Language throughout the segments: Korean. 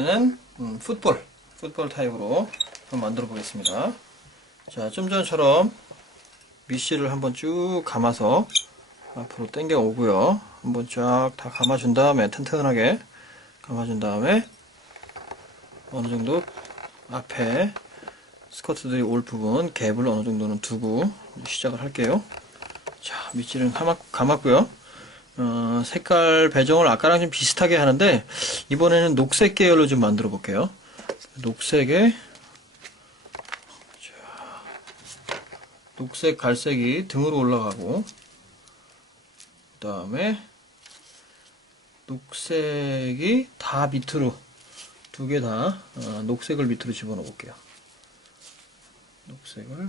이번에는 풋볼 타입으로 한번 만들어 보겠습니다. 자, 좀 전처럼 밑실을 한번 쭉 감아서 앞으로 당겨 오고요. 한번 쫙 다 감아준 다음에 튼튼하게 감아준 다음에 어느 정도 앞에 스커트들이 올 부분 갭을 어느 정도는 두고 시작을 할게요. 자, 밑줄은 감았고요. 색깔 배정을 아까랑 좀 비슷하게 하는데 이번에는 녹색 계열로 좀 만들어 볼게요. 녹색에 녹색 갈색이 등으로 올라가고 그 다음에 녹색이 다 밑으로 두 개 다 녹색을 밑으로 집어넣어 볼게요. 녹색을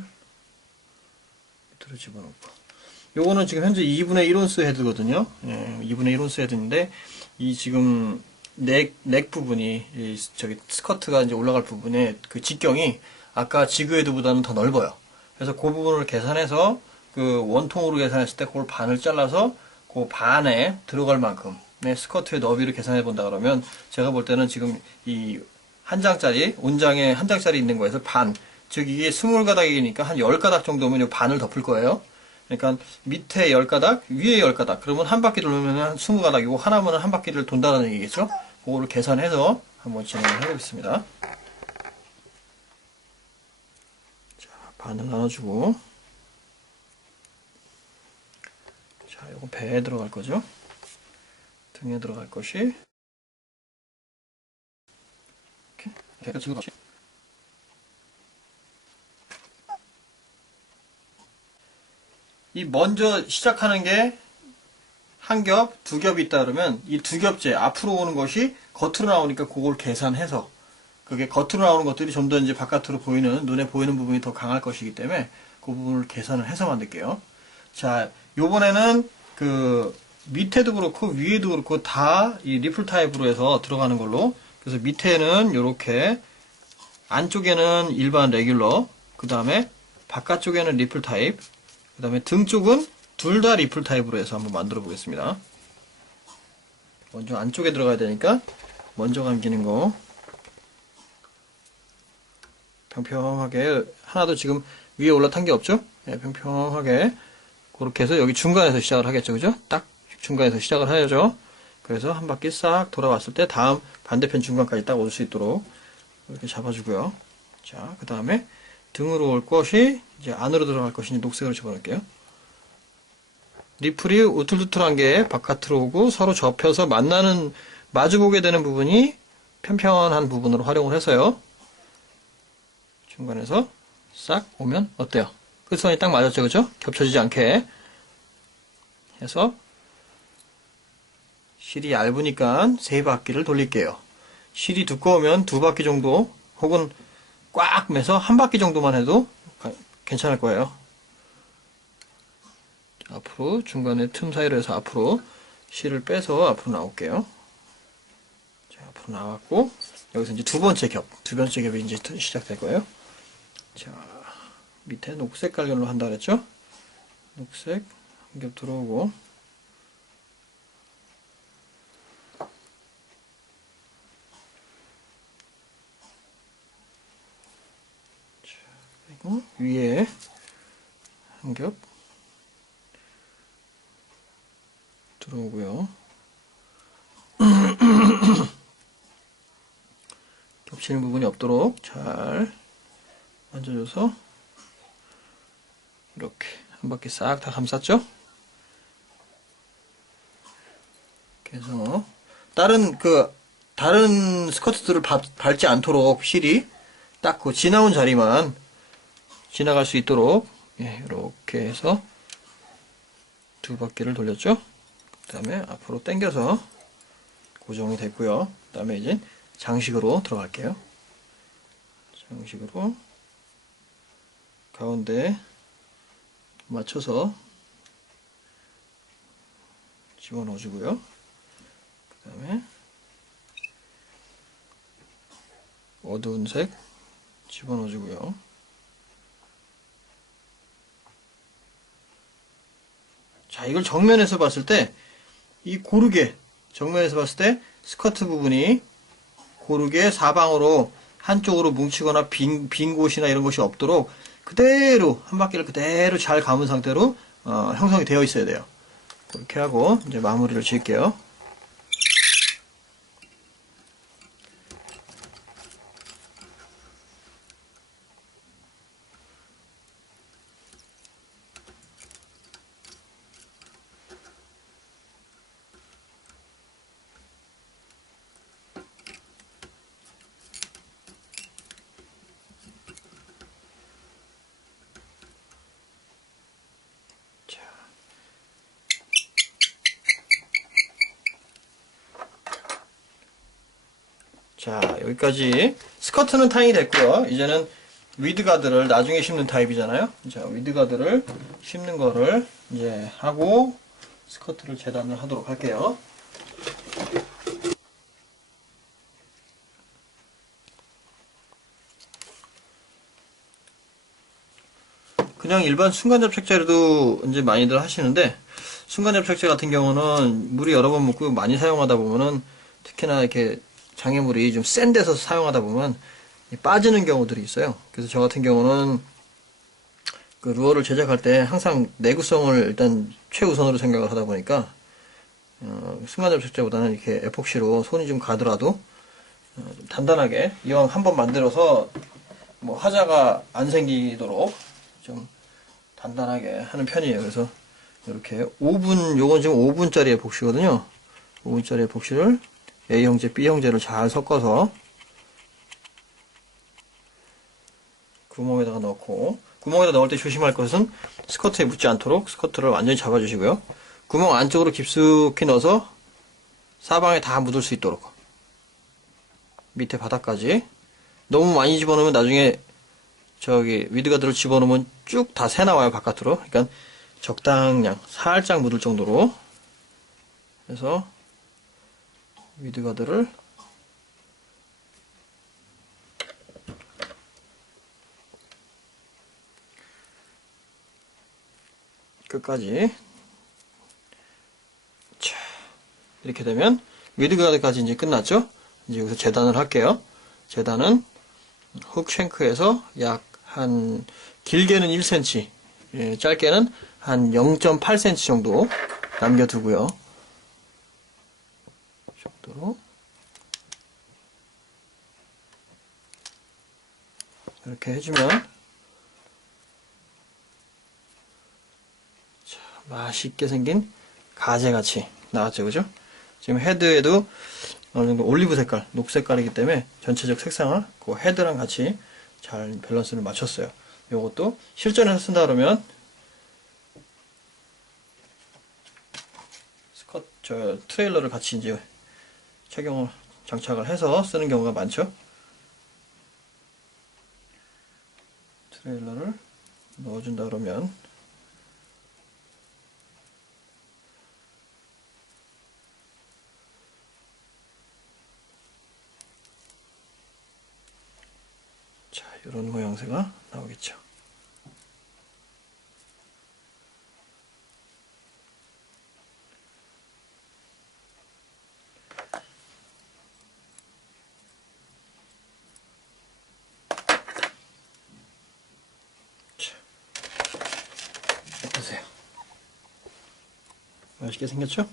밑으로 집어넣고 요거는 지금 현재 2분의 1온스 헤드거든요. 예, 2분의 1온스 헤드인데 이 지금 넥 부분이 저기 스커트가 이제 올라갈 부분에 그 직경이 아까 지그 헤드보다는 더 넓어요. 그래서 그 부분을 계산해서 그 원통으로 계산했을 때 그걸 반을 잘라서 그 반에 들어갈 만큼의 스커트의 너비를 계산해 본다 그러면 제가 볼 때는 지금 이 한 장짜리 온장에 한 장짜리 있는 거에서 반, 즉 이게 20가닥이니까 한 10가닥 정도면 이 반을 덮을 거예요. 그러니까 밑에 10가닥, 위에 10가닥. 그러면 한 바퀴 돌면 한 20가닥이고 하나면 한 바퀴를 돈다는 얘기겠죠? 그거를 계산해서 한번 진행을 해보겠습니다. 자, 반을 나눠주고. 자, 요거 배에 들어갈 거죠? 등에 들어갈 것이. 이렇게. 이 먼저 시작하는 게 한 겹, 두 겹이 있다 그러면 이 두 겹째 앞으로 오는 것이 겉으로 나오니까 그걸 계산해서 그게 겉으로 나오는 것들이 좀 더 이제 바깥으로 보이는 눈에 보이는 부분이 더 강할 것이기 때문에 그 부분을 계산을 해서 만들게요. 자, 요번에는 그 밑에도 그렇고 위에도 그렇고 다 이 리플 타입으로 해서 들어가는 걸로. 그래서 밑에는 요렇게 안쪽에는 일반 레귤러, 그 다음에 바깥쪽에는 리플 타입, 그 다음에 등 쪽은 둘 다 리플 타입으로 해서 한번 만들어 보겠습니다. 먼저 안쪽에 들어가야 되니까 먼저 감기는 거 평평하게, 하나도 지금 위에 올라탄 게 없죠? 네, 평평하게 그렇게 해서 여기 중간에서 시작을 하겠죠, 그죠? 딱 중간에서 시작을 해야죠. 그래서 한 바퀴 싹 돌아왔을 때 다음 반대편 중간까지 딱 올 수 있도록 이렇게 잡아주고요. 자, 그 다음에 등으로 올 것이 이제 안으로 들어갈 것이 녹색으로 집어넣을게요. 리플이 우툴투툴한 게 바깥으로 오고 서로 접혀서 마주보게 되는 부분이 편편한 부분으로 활용을 해서요. 중간에서 싹 오면 어때요? 끝선이 딱 맞았죠, 그죠? 겹쳐지지 않게 해서 실이 얇으니까 세 바퀴를 돌릴게요. 실이 두꺼우면 두 바퀴 정도 혹은 꽉 매서 한 바퀴 정도만 해도 괜찮을 거예요. 앞으로 중간에 틈 사이로 해서 앞으로 실을 빼서 앞으로 나올게요. 자, 앞으로 나왔고 여기서 이제 두 번째 겹이 이제 시작될 거예요. 자, 밑에 녹색 깔결로 한다 그랬죠? 녹색 한 겹 들어오고 자, 그리고 위에 한 겹 들어오고요. 겹치는 부분이 없도록 잘 만져줘서 이렇게 한 바퀴 싹 다 감쌌죠? 그래서 다른 스커트들을 밟지 않도록 실이 딱 그 지나온 자리만 지나갈 수 있도록 이렇게 해서 두 바퀴를 돌렸죠? 그 다음에 앞으로 당겨서 고정이 됐고요. 그 다음에 이제 장식으로 들어갈게요. 장식으로 가운데 맞춰서 집어넣어 주고요. 그 다음에 어두운 색 집어넣어 주고요. 자, 이걸 정면에서 봤을 때 이 고르게 정면에서 봤을 때 스커트 부분이 고르게 사방으로 한쪽으로 뭉치거나 빈 곳이나 이런 것이 없도록 그대로 한 바퀴를 그대로 잘 감은 상태로 형성이 되어 있어야 돼요. 그렇게 하고 이제 마무리를 지을게요. 자, 여기까지 스커트는 타잉이 됐고요. 이제는 위드가드를 나중에 심는 타입이잖아요. 자, 위드가드를 심는 거를 이제 하고 스커트를 재단을 하도록 할게요. 그냥 일반 순간접착제로도 이제 많이들 하시는데, 순간접착제 같은 경우는 물이 여러 번 묻고 많이 사용하다 보면은 특히나 이렇게 장애물이 좀 센 데서 사용하다 보면 빠지는 경우들이 있어요. 그래서 저 같은 경우는 그 루어를 제작할 때 항상 내구성을 일단 최우선으로 생각을 하다 보니까 순간접착제보다는 이렇게 에폭시로 손이 좀 가더라도 좀 단단하게 이왕 한번 만들어서 뭐 하자가 안 생기도록 좀 단단하게 하는 편이에요. 그래서 이렇게 5분, 요건 지금 5분짜리 에폭시거든요. 5분짜리 에폭시를 A형제, B형제를 잘 섞어서 구멍에다가 넣고, 구멍에다 넣을 때 조심할 것은 스커트에 묻지 않도록 스커트를 완전히 잡아주시고요. 구멍 안쪽으로 깊숙이 넣어서 사방에 다 묻을 수 있도록 밑에 바닥까지. 너무 많이 집어넣으면 나중에 저기 위드가드를 집어넣으면 쭉 다 새 나와요, 바깥으로. 그러니까 적당량 살짝 묻을 정도로 해서 위드가드를 끝까지. 자, 이렇게 되면 위드가드까지 이제 끝났죠. 이제 여기서 재단을 할게요. 재단은 훅 쉔크에서 약 한 길게는 1cm, 예, 짧게는 한 0.8cm 정도 남겨두고요. 이 정도로 이렇게 해주면 자, 맛있게 생긴 가재같이 나왔죠, 그죠? 지금 헤드에도 어느 정도 올리브 색깔, 녹색깔이기 때문에 전체적 색상을 그 헤드랑 같이 잘 밸런스를 맞췄어요. 요것도 실전에서 쓴다 그러면 트레일러를 같이 이제 장착을 해서 쓰는 경우가 많죠. 트레일러를 넣어준다 그러면 자, 이런 모양새가 나오겠죠. 자, 어떠세요? 맛있게 생겼죠?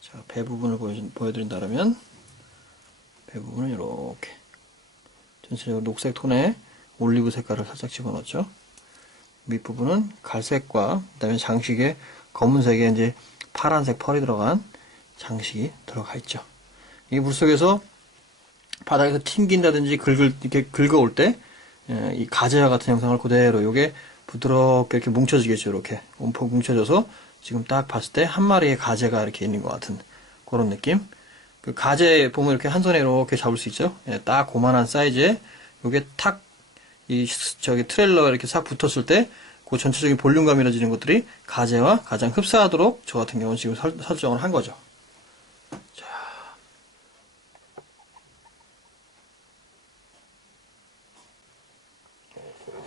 자, 배 부분을 보여드린다면 배 부분은 이렇게 전체적으로 녹색 톤에 올리브 색깔을 살짝 집어넣었죠. 밑부분은 갈색과 그다음에 장식에 검은색에 이제 파란색 펄이 들어간 장식이 들어가 있죠. 이 물속에서 바닥에서 튕긴다든지 이렇게 긁어올 때 이 가재와 같은 형상을 그대로 요게 부드럽게 이렇게 뭉쳐지겠죠. 이렇게 움푹 뭉쳐져서 지금 딱 봤을 때 한 마리의 가재가 이렇게 있는 것 같은 그런 느낌. 그 가재 보면 이렇게 한 손에 이렇게 잡을 수 있죠. 예, 딱 고만한 사이즈에 요게 탁 저기 트레일러가 이렇게 싹 붙었을 때 그 전체적인 볼륨감이 이루어지는 것들이 가재와 가장 흡사하도록 저 같은 경우는 지금 설정을 한 거죠.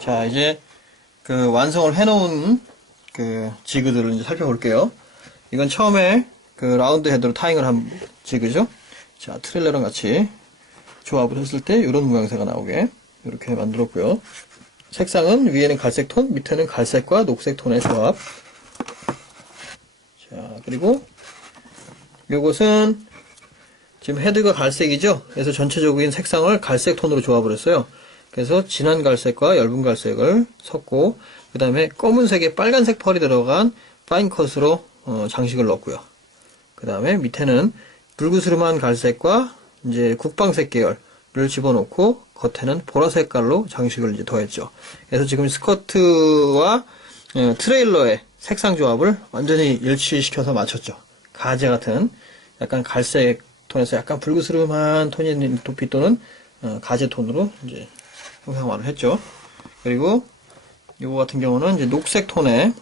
자, 이제 그 완성을 해놓은 그 지그들을 이제 살펴볼게요. 이건 처음에 그 라운드 헤드로 타잉을 한 지그죠. 자, 트레일러랑 같이 조합을 했을 때 이런 모양새가 나오게 이렇게 만들었고요. 색상은 위에는 갈색 톤, 밑에는 갈색과 녹색 톤의 조합. 자, 그리고 요것은 지금 헤드가 갈색이죠? 그래서 전체적인 색상을 갈색 톤으로 조합을 했어요. 그래서 진한 갈색과 엷은 갈색을 섞고, 그 다음에 검은색에 빨간색 펄이 들어간 파인컷으로 장식을 넣었고요. 그 다음에 밑에는 불그스름한 갈색과 이제 국방색 계열을 집어넣고, 겉에는 보라색 깔로 장식을 이제 더했죠. 그래서 지금 스커트와 트레일러의 색상 조합을 완전히 일치시켜서 맞췄죠. 가제 같은 약간 갈색 톤에서 약간 불그스름한 톤인 빗도는 가제 톤으로 이제 형상화를 했죠. 그리고 이거 같은 경우는 이제 녹색 톤의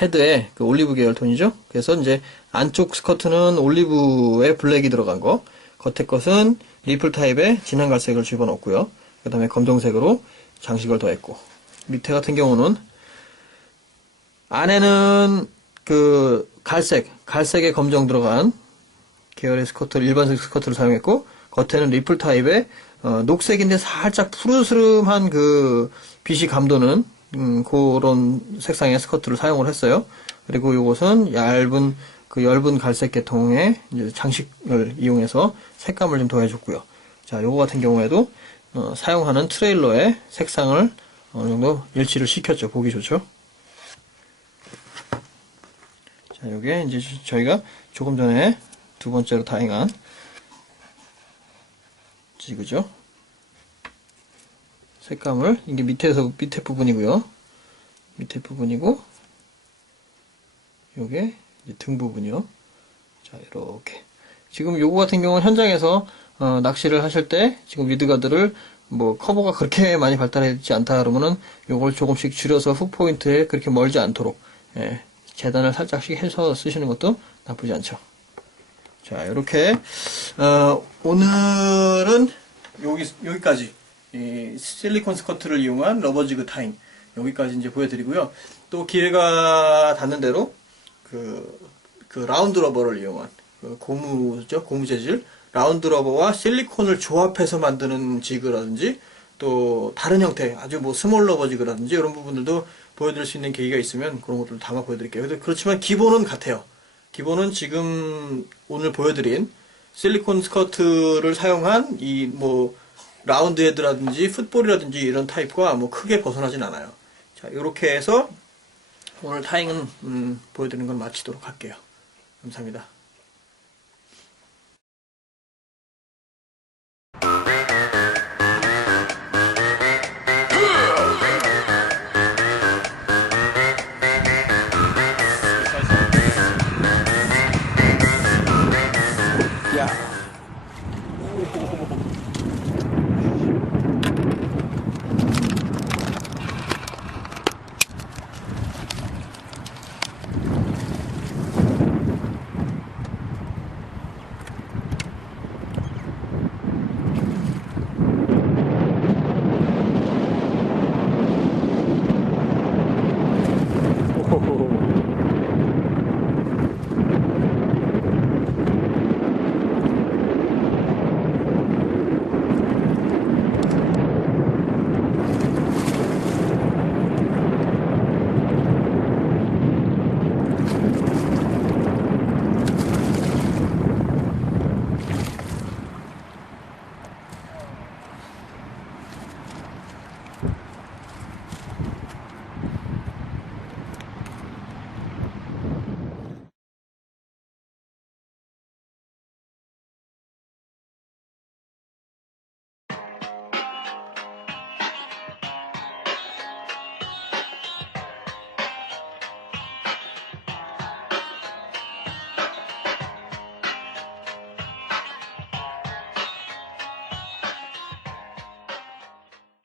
헤드에 그 올리브 계열 톤이죠. 그래서 이제 안쪽 스커트는 올리브에 블랙이 들어간 거, 겉에 것은 리플 타입의 진한 갈색을 집어넣었고요. 그 다음에 검정색으로 장식을 더했고, 밑에 같은 경우는 안에는 그 갈색에 검정 들어간 계열의 스커트를, 일반색 스커트를 사용했고, 겉에는 리플 타입의 녹색인데 살짝 푸르스름한 그 빛이 감도는 그런 색상의 스커트를 사용을 했어요. 그리고 이것은 얇은 갈색 계통의 이제 장식을 이용해서 색감을 좀 더해줬고요. 자, 요거 같은 경우에도 사용하는 트레일러의 색상을 어느 정도 일치를 시켰죠. 보기 좋죠. 자, 요게 이제 저희가 조금 전에 두 번째로 다행한 지그죠. 색감을, 이게 밑에 부분이고요. 밑에 부분이고, 요게 이제 등 부분이요. 자, 이렇게. 지금 요거 같은 경우는 현장에서 낚시를 하실 때 지금 위드가드를 뭐 커버가 그렇게 많이 발달하지 않다 그러면은 요걸 조금씩 줄여서 훅 포인트에 그렇게 멀지 않도록 재단을 살짝씩 해서 쓰시는 것도 나쁘지 않죠. 자, 이렇게 오늘은 여기까지 이 실리콘 스커트를 이용한 러버지그 타잉 여기까지 이제 보여드리고요. 또 기회가 닿는 대로 그 라운드 러버를 이용한 고무죠, 고무 재질 라운드 러버와 실리콘을 조합해서 만드는 지그라든지 또 다른 형태 아주 뭐 스몰 러버 지그라든지 이런 부분들도 보여드릴 수 있는 계기가 있으면 그런 것들도 담아 보여드릴게요. 그렇지만 기본은 같아요. 기본은 지금 오늘 보여드린 실리콘 스커트를 사용한 이 뭐 라운드 헤드라든지 풋볼이라든지 이런 타입과 뭐 크게 벗어나진 않아요. 자, 이렇게 해서 오늘 타잉은 보여드리는 건 마치도록 할게요. 감사합니다. 야.